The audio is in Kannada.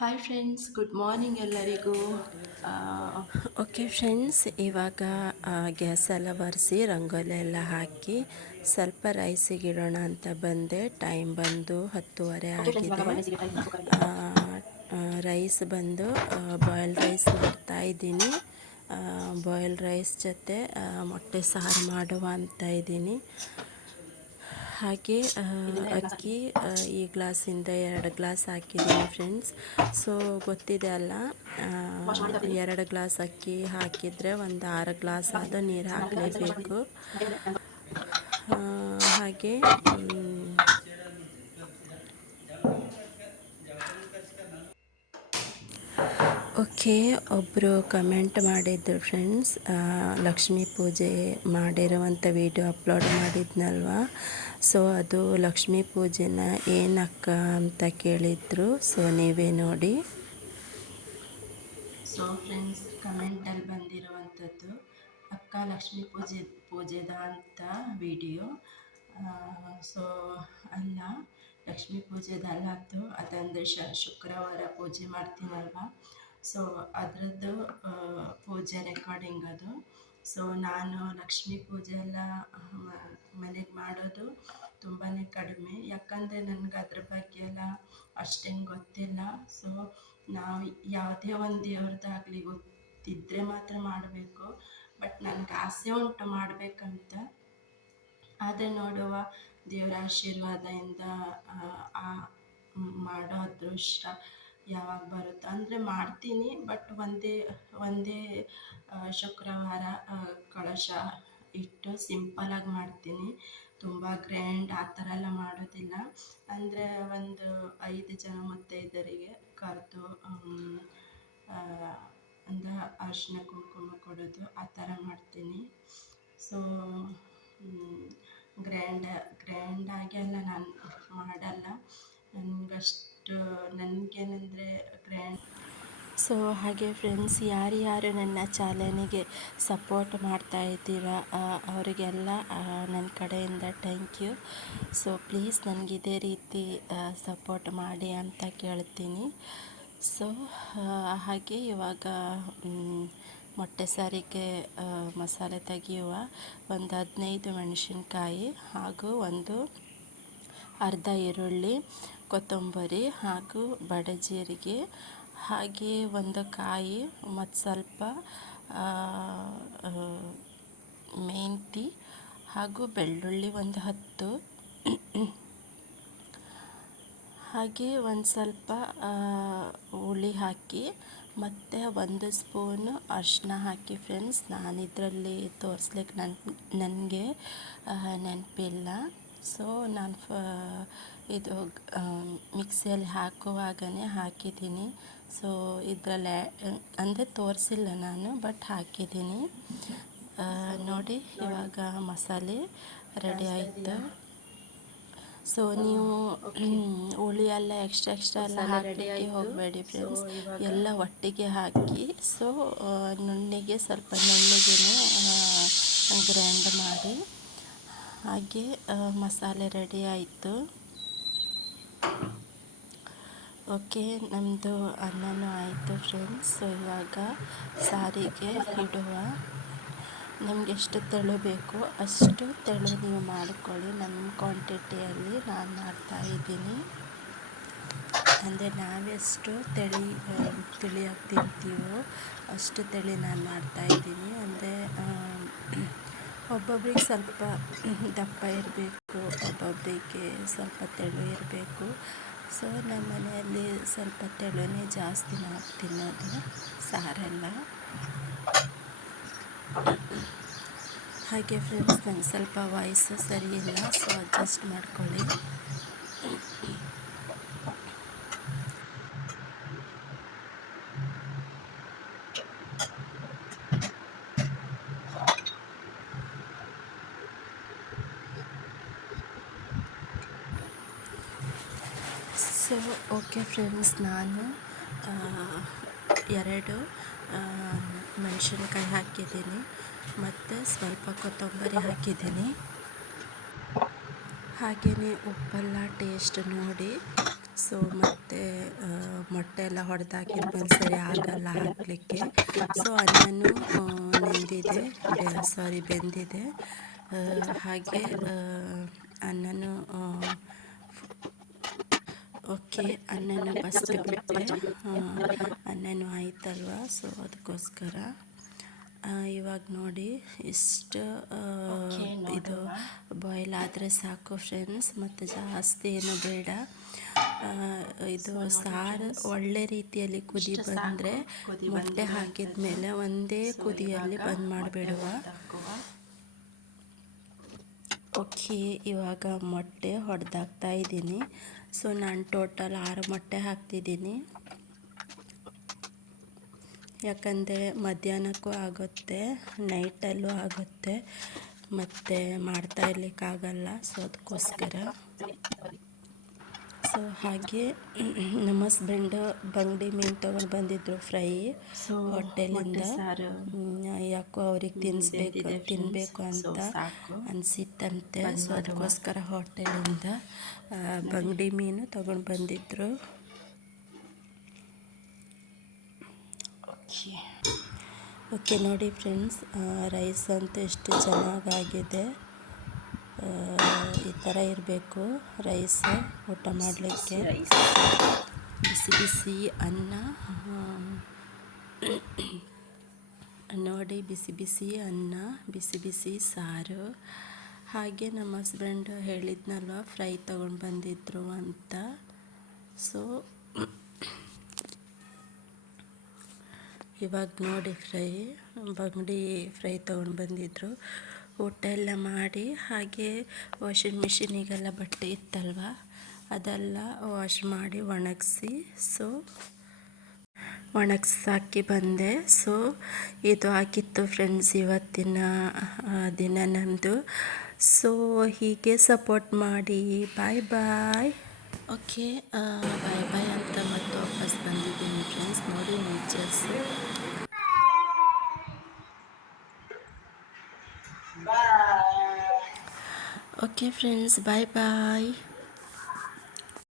ಹಾಯ್ ಫ್ರೆಂಡ್ಸ್, ಗುಡ್ ಮಾರ್ನಿಂಗ್ ಎಲ್ಲರಿಗೂ. ಓಕೆ ಫ್ರೆಂಡ್ಸ್, ಇವಾಗ ಗ್ಯಾಸ್ ಎಲ್ಲ ಒರೆಸಿ ರಂಗೋಲಿ ಎಲ್ಲ ಹಾಕಿ ಸ್ವಲ್ಪ ರೈಸಿಗೆ ಇಡೋಣ ಅಂತ ಬಂದೆ. ಟೈಮ್ ಬಂದು 10:30 ಆಗಿದೆ. ರೈಸ್ ಬಂದು ಬಾಯ್ಲ್ಡ್ ರೈಸ್ ಮಾಡ್ತಾ ಇದ್ದೀನಿ. ಬಾಯ್ಲ್ಡ್ ರೈಸ್ ಜೊತೆ ಮೊಟ್ಟೆ ಸಾರು ಮಾಡುವ ಅಂತ ಇದ್ದೀನಿ. ಹಾಗೆ ಅಕ್ಕಿ ಈ ಗ್ಲಾಸಿಂದ 2 ಗ್ಲಾಸ್ ಹಾಕಿದ್ದೀನಿ ಫ್ರೆಂಡ್ಸ್. ಸೊ ಗೊತ್ತಿದೆ ಅಲ್ಲ, 2 ಗ್ಲಾಸ್ ಅಕ್ಕಿ ಹಾಕಿದರೆ ಒಂದು 6 ಗ್ಲಾಸ್ ಆದ ನೀರು ಹಾಕಲೇಬೇಕು. ಹಾಗೆ ಓಕೆ, ಒಬ್ಬರು ಕಮೆಂಟ್ ಮಾಡಿದ್ರು ಫ್ರೆಂಡ್ಸ್, ಲಕ್ಷ್ಮೀ ಪೂಜೆ ಮಾಡಿರುವಂಥ ವಿಡಿಯೋ ಅಪ್ಲೋಡ್ ಮಾಡಿದ್ನಲ್ವ. ಸೊ ಅದು ಲಕ್ಷ್ಮೀ ಪೂಜೆನ ಏನಕ್ಕ ಅಂತ ಕೇಳಿದ್ರು. ಸೊ ನೀವೇ ನೋಡಿ. ಸೊ ಫ್ರೆಂಡ್ಸ್, ಕಮೆಂಟಲ್ಲಿ ಬಂದಿರುವಂಥದ್ದು ಅಕ್ಕ ಲಕ್ಷ್ಮೀ ಪೂಜೆದ ಅಂತ ವಿಡಿಯೋ. ಸೊ ಅಲ್ಲ, ಲಕ್ಷ್ಮೀ ಪೂಜೆದಲ್ಲ, ಅದಂದರೆ ಶುಕ್ರವಾರ ಪೂಜೆ ಮಾಡ್ತೀನಲ್ವ. ಸೊ ಅದರದ್ದು ಪೂಜೆ ರೆಕಾರ್ಡಿಂಗ್ ಅದು. ಸೊ ನಾನು ಲಕ್ಷ್ಮೀ ಪೂಜೆ ಎಲ್ಲ ಮನೆಗೆ ಮಾಡೋದು ತುಂಬಾ ಕಡಿಮೆ, ಯಾಕಂದರೆ ನನಗೆ ಅದ್ರ ಬಗ್ಗೆ ಎಲ್ಲ ಅಷ್ಟೇನು ಗೊತ್ತಿಲ್ಲ. ಸೊ ನಾವು ಯಾವುದೇ ಒಂದು ದೇವ್ರದ್ದಾಗಲಿ ಗೊತ್ತಿದ್ದರೆ ಮಾತ್ರ ಮಾಡಬೇಕು. ಬಟ್ ನನಗೆ ಆಸೆ ಉಂಟು ಮಾಡಬೇಕಂತ. ಆದರೆ ನೋಡುವ, ದೇವರ ಆಶೀರ್ವಾದದಿಂದ ಮಾಡೋ ಅದೃಷ್ಟ ಯಾವಾಗ ಬರುತ್ತೋ ಅಂದರೆ ಮಾಡ್ತೀನಿ. ಬಟ್ ಒಂದೇ ಶುಕ್ರವಾರ ಕಳಶ ಇಟ್ಟು ಸಿಂಪಲಾಗಿ ಮಾಡ್ತೀನಿ. ತುಂಬ ಗ್ರ್ಯಾಂಡ್ ಆ ಥರ ಎಲ್ಲ ಮಾಡೋದಿಲ್ಲ. ಅಂದರೆ ಒಂದು 5 ಜನ ಮುತ್ತೈದರಿಗೆ ಕರೆದು ಒಂದು ಅರಿಶಿನ ಕುಂಕುಮ ಕೊಡೋದು ಆ ಥರ ಮಾಡ್ತೀನಿ. ಸೊ ಗ್ರ್ಯಾಂಡಾಗಿ ಎಲ್ಲ ನಾನು ಮಾಡಲ್ಲ. ನನಗೇನೆಂದರೆ ಗ್ರ್ಯಾಂಡ್. ಸೊ ಹಾಗೆ ಫ್ರೆಂಡ್ಸ್, ಯಾರ್ಯಾರು ನನ್ನ ಚಾನಲಿಗೆ ಸಪೋರ್ಟ್ ಮಾಡ್ತಾ ಇದ್ದೀರಾ ಅವರಿಗೆಲ್ಲ ನನ್ನ ಕಡೆಯಿಂದ ಥ್ಯಾಂಕ್ ಯು. ಸೊ ಪ್ಲೀಸ್ ನನಗೆ ಇದೇ ರೀತಿ ಸಪೋರ್ಟ್ ಮಾಡಿ ಅಂತ ಕೇಳ್ತೀನಿ. ಸೊ ಹಾಗೆ ಇವಾಗ ಮೊಟ್ಟೆ ಸಾರಿಗೆ ಮಸಾಲೆ ತೆಗೆಯುವ ಒಂದು 15 ಮೆಣಸಿನ್ಕಾಯಿ ಹಾಗೂ ಒಂದು ಅರ್ಧ ಈರುಳ್ಳಿ, ಕೊತ್ತಂಬರಿ ಹಾಗೂ ಬಡಜೀರಿಗೆ, ಹಾಗೆ ಒಂದು ಕಾಯಿ ಮತ್ತು ಸ್ವಲ್ಪ ಮೆಂತಿ ಹಾಗೂ ಬೆಳ್ಳುಳ್ಳಿ ಒಂದು 10, ಹಾಗೆ ಒಂದು ಸ್ವಲ್ಪ ಹುಳಿ ಹಾಕಿ ಮತ್ತು 1 ಸ್ಪೂನು ಅರಿಶಿನ ಹಾಕಿ ಫ್ರೆಂಡ್ಸ್. ನಾನು ಇದರಲ್ಲಿ ತೋರಿಸ್ಲಿಕ್ಕೆ ನನಗೆ ನೆನಪಿಲ್ಲ. ಸೊ ನಾನು ಇದು ಮಿಕ್ಸಿಯಲ್ಲಿ ಹಾಕುವಾಗನೇ ಹಾಕಿದ್ದೀನಿ. ಸೊ ಇದರಲ್ಲಿ ಅಂದರೆ ತೋರಿಸಿಲ್ಲ ನಾನು, ಬಟ್ ಹಾಕಿದ್ದೀನಿ ನೋಡಿ. ಇವಾಗ ಮಸಾಲೆ ರೆಡಿ ಆಯಿತು. ಸೊ ನೀವು ಹುಳಿ ಎಲ್ಲ ಎಕ್ಸ್ಟ್ರಾ ಎಲ್ಲ ಹಾಕಲಿಕ್ಕೆ ಹೋಗಬೇಡಿ ಫ್ರೆಂಡ್ಸ್, ಎಲ್ಲ ಒಟ್ಟಿಗೆ ಹಾಕಿ. ಸೊ ಸ್ವಲ್ಪ ನುಣ್ಣಗೆ ಗ್ರೈಂಡ್ ಮಾಡಿ. ಹಾಗೆ ಮಸಾಲೆ ರೆಡಿ ಆಯಿತು. ಓಕೆ, ನಮ್ಮದು ಅನ್ನನೂ ಆಯಿತು ಫ್ರೆಂಡ್ಸ್. ಸೊ ಇವಾಗ ಸಾರಿಗೆ ಇಡುವ. ನಿಮ್ಗೆ ಎಷ್ಟು ತೆಳು ಬೇಕೋ ಅಷ್ಟು ತೆಳು ನೀವು ಮಾಡಿಕೊಳ್ಳಿ. ನಮ್ಮ ಕ್ವಾಂಟಿಟಿಯಲ್ಲಿ ನಾನು ಮಾಡ್ತಾಯಿದ್ದೀನಿ. ಅಂದರೆ ನಾವೆಷ್ಟು ತಿಳಿಯಾಗಿ ತಿಂತೀವೋ ಅಷ್ಟು ತೆಳಿ ನಾನು ಮಾಡ್ತಾಯಿದ್ದೀನಿ. ಅಂದರೆ ಒಬ್ಬೊಬ್ರಿಗೆ ಸ್ವಲ್ಪ ದಪ್ಪ ಇರಬೇಕು, ಒಬ್ಬೊಬ್ಬರಿಗೆ ಸ್ವಲ್ಪ ತೆಳು ಇರಬೇಕು. ಸೊ ನಮ್ಮ ಮನೆಯಲ್ಲಿ ಸ್ವಲ್ಪ ತೆಳುನೇ ಜಾಸ್ತಿ ನಾವು ತಿನ್ನೋದು ಸಾರೆಲ್ಲ. ಹಾಗೆ ಫ್ರೆಂಡ್ಸ್, ನಂಗೆ ಸ್ವಲ್ಪ ವಾಯ್ಸು ಸರಿ ಇಲ್ಲ, ಸೊ ಅಡ್ಜಸ್ಟ್ ಮಾಡ್ಕೊಳ್ಳಿ. ಸೊ ಓಕೆ ಫ್ರೆಂಡ್ಸ್, ನಾನು 2 ಮೆಣಸಿನ್ಕಾಯಿ ಹಾಕಿದ್ದೀನಿ ಮತ್ತು ಸ್ವಲ್ಪ ಕೊತ್ತಂಬರಿ ಹಾಕಿದ್ದೀನಿ. ಹಾಗೆಯೇ ಉಪ್ಪೆಲ್ಲ ಟೇಸ್ಟ್ ನೋಡಿ ಸೊ ಮತ್ತು ಮೊಟ್ಟೆ ಎಲ್ಲ ಹೊಡೆದಾಕಿದ್ಮೇಲೆ ಸರಿ ಆಗಲ್ಲ ಹಾಕಲಿಕ್ಕೆ. ಸೊ ಅನ್ನನೂ ನೆಂದಿದೆ, ಬೆಂದಿದೆ. ಹಾಗೆ ಅನ್ನನೂ ಓಕೆ, ಅನ್ನನೂ ಫಸ್ಟ್ ಬಿಟ್ಟೆ. ಅನ್ನನೂ ಆಯ್ತಲ್ವ, ಸೊ ಅದಕ್ಕೋಸ್ಕರ ಇವಾಗ ನೋಡಿ ಇಷ್ಟು ಇದು ಬಾಯ್ಲ್ ಆದರೆ ಸಾಕು ಫ್ರೆಂಡ್ಸ್, ಮತ್ತು ಜಾಸ್ತಿ ಏನು ಬೇಡ. ಇದು ಸಾರು ಒಳ್ಳೆ ರೀತಿಯಲ್ಲಿ ಕುದಿ ಬಂದರೆ ಮೊಟ್ಟೆ ಹಾಕಿದ ಮೇಲೆ ಒಂದೇ ಕುದಿಯಲ್ಲಿ ಬಂದ್ ಮಾಡಿಬಿಡುವ. ಓಕೆ, ಇವಾಗ ಮೊಟ್ಟೆ ಹೊಡೆದಾಕ್ತಾ ಇದ್ದೀನಿ. ಸೊ ನಾನು ಟೋಟಲ್ 6 ಮೊಟ್ಟೆ ಹಾಕ್ತಿದ್ದೀನಿ, ಯಾಕಂದರೆ ಮಧ್ಯಾಹ್ನಕ್ಕೂ ಆಗುತ್ತೆ, ನೈಟಲ್ಲೂ ಆಗುತ್ತೆ, ಮತ್ತು ಮಾಡ್ತಾ ಇರಲಿಕ್ಕಾಗಲ್ಲ. ಸೊ ಅದಕ್ಕೋಸ್ಕರ ಸೊ ಹಾಗೆ ನಮ್ಮ ಹಸ್ಬೆಂಡು ಬಂಗಡಿ ಮೀನು ತೊಗೊಂಡು ಬಂದಿದ್ದರು ಫ್ರೈ ಹೋಟೆಲಿಂದ. ಯಾಕೋ ಅವ್ರಿಗೆ ತಿನ್ನಬೇಕು ಅಂತ ಅನಿಸಿತ್ತಂತೆ. ಸೊ ಅದಕ್ಕೋಸ್ಕರ ಹೋಟೆಲಿಂದ ಬಂಗಡಿ ಮೀನು ತೊಗೊಂಡು ಬಂದಿದ್ದರು. ಓಕೆ ನೋಡಿ ಫ್ರೆಂಡ್ಸ್, ರೈಸ್ ಅಂತೂ ಎಷ್ಟು ಚೆನ್ನಾಗಾಗಿದೆ. ಈ ಥರ ಇರಬೇಕು ರೈಸ್ ಊಟ ಮಾಡಲಿಕ್ಕೆ. ಬಿಸಿ ಬಿಸಿ ಅನ್ನ ನೋಡಿ, ಬಿಸಿ ಬಿಸಿ ಅನ್ನ, ಬಿಸಿ ಬಿಸಿ ಸಾರು. ಹಾಗೆ ನಮ್ಮ ಹಸ್ಬೆಂಡ್ ಹೇಳಿದ್ನಲ್ವ ಫ್ರೈ ತೊಗೊಂಡು ಬಂದಿದ್ರು ಅಂತ. ಸೊ ಇವಾಗ ನೋಡಿ ಬಂಗಡಿ ಫ್ರೈ ತೊಗೊಂಡು ಬಂದಿದ್ದರು. ಊಟ ಎಲ್ಲ ಮಾಡಿ ಹಾಗೆ ವಾಷಿಂಗ್ ಮಿಷಿನಿಗೆಲ್ಲ ಬಟ್ಟೆ ಇತ್ತಲ್ವ, ಅದೆಲ್ಲ ವಾಶ್ ಮಾಡಿ ಒಣಗಿಸಾಕಿ ಬಂದೆ. ಸೊ ಇದು ಆಗಿತ್ತು ಫ್ರೆಂಡ್ಸ್ ಇವತ್ತಿನ ದಿನ ನಮ್ಮದು. ಸೊ ಹೀಗೆ ಸಪೋರ್ಟ್ ಮಾಡಿ. ಬಾಯ್ ಬಾಯ್. ಓಕೆ, ಬಾಯ್ ಬಾಯ್ ಅಂತ ಮತ್ತೆ ವಾಪಸ್ ಬಂದಿದ್ದೀನಿ ಫ್ರೆಂಡ್ಸ್. ನೋಡಿ ನೇಚರ್ಸ್. ಓಕೆ ಫ್ರೆಂಡ್ಸ್, ಬಾಯ್ ಬಾಯ್.